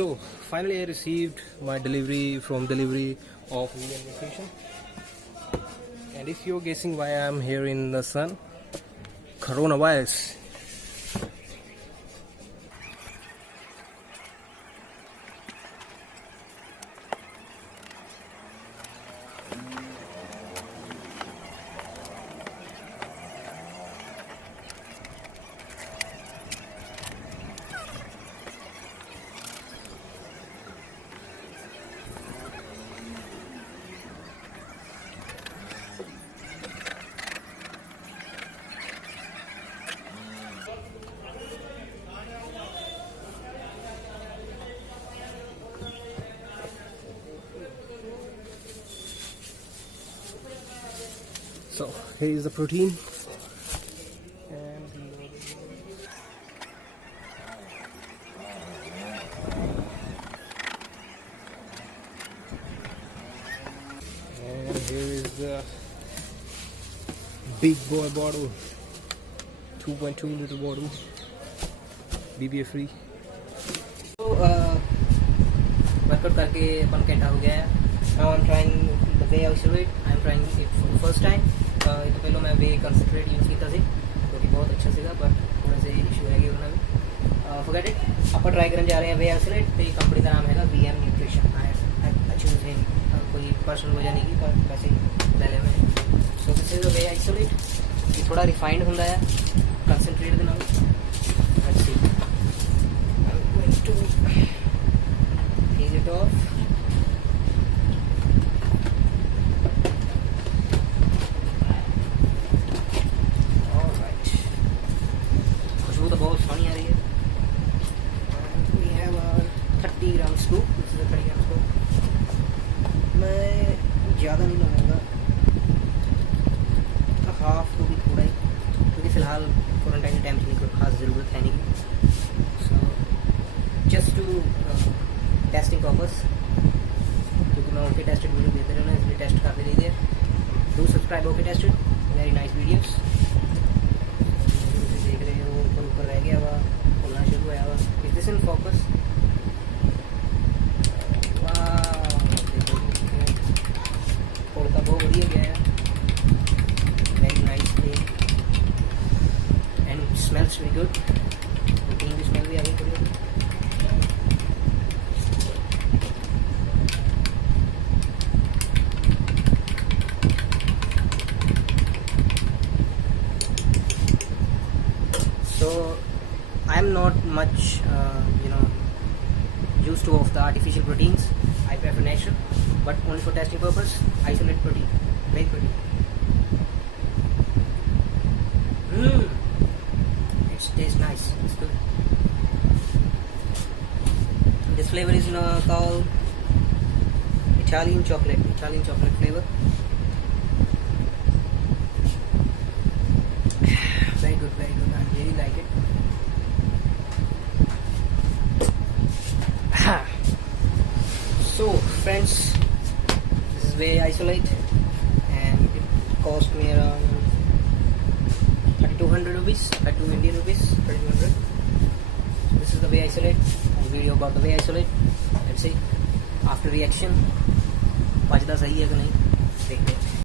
So finally I received my delivery of EMINENT nutrition, and if you're guessing why I'm here in the sun, coronavirus. So here is the protein, and here is the big boy bottle, 2.2 liter bottle, BBA free. So workout करके अपन घंटा हो गया है. Now I'm trying the Whey Isolate. I'm trying it for the first time. ਇਹ ਤੋਂ ਪਹਿਲਾਂ ਮੈਂ ਵੇ ਕੰਸੈਂਟਰੇਟ use ਕੀਤਾ ਸੀ, ਜੋ ਕਿ ਬਹੁਤ ਅੱਛਾ ਸੀਗਾ, ਪਰ ਥੋੜਾ ਜਿਹਾ ਇਸ਼ੂ ਹੈਗੇ ਉਹਨਾਂ ਨੂੰ. Forget it. ਆਪਾਂ ਟਰਾਈ ਕਰਨ ਜਾ ਰਹੇ ਹਾਂ Whey Isolate, ਤੇ ਕੰਪਨੀ ਦਾ ਨਾਮ ਹੈਗਾ VM Nutrition. ਅੱਛੀ ਹੈ, ਕੋਈ ਪਰਸਨਲ ਵਜ੍ਹਾ ਨਹੀਂ ਕੀ, ਪਰ ਵੈਸੇ ਹੀ ਲੈ ਲਿਆ ਮੈਂ. ਸੋ ਦਿਸ ਇਜ਼ Whey Isolate. ਇਹ ਥੋੜਾ ਰਿਫਾਈਨਡ ਹੁੰਦਾ ਹੈ ਕੰਸੈਂਟਰੇਟ ਦੇ ਨਾਲ. Let's see. I'm going to ease it off. तो बहुत सोनी आ रही है. We have our 30 gram scoop. This is a 30 gram scoop. मैं ज़्यादा नहीं लगाऊंगा, हाफ को भी थोड़ा ही, क्योंकि फ़िलहाल क्वारंटाइन के टाइम से कोई खास ज़रूरत है नहीं. So just to testing purpose, क्योंकि मैं ओके टेस्टेड वीडियो देते रहना, इसलिए टेस्ट करते रहिए. Do subscribe okay tested, very nice videos. रह गया हुआ खुलना शुरू हुआ हुआ. Is this in focus? खोलता बहुत बढ़िया गया है. Very nice day and smells very good. Protein की स्मेल भी आ गई थोड़ी. So I'm not much used to of the artificial proteins. I prefer natural, but only for testing purpose. Isolate protein, whey protein. It tastes nice. It's good. This flavor is called Italian chocolate flavor. Very good. I really like it. So friends, this is Whey Isolate, and it cost me around 3200 rupees, 32 Indian rupees, 3200. This is the Whey Isolate, and video about the Whey Isolate. Let's see after reaction, bachda sahi hai ki nahi, देखते हैं.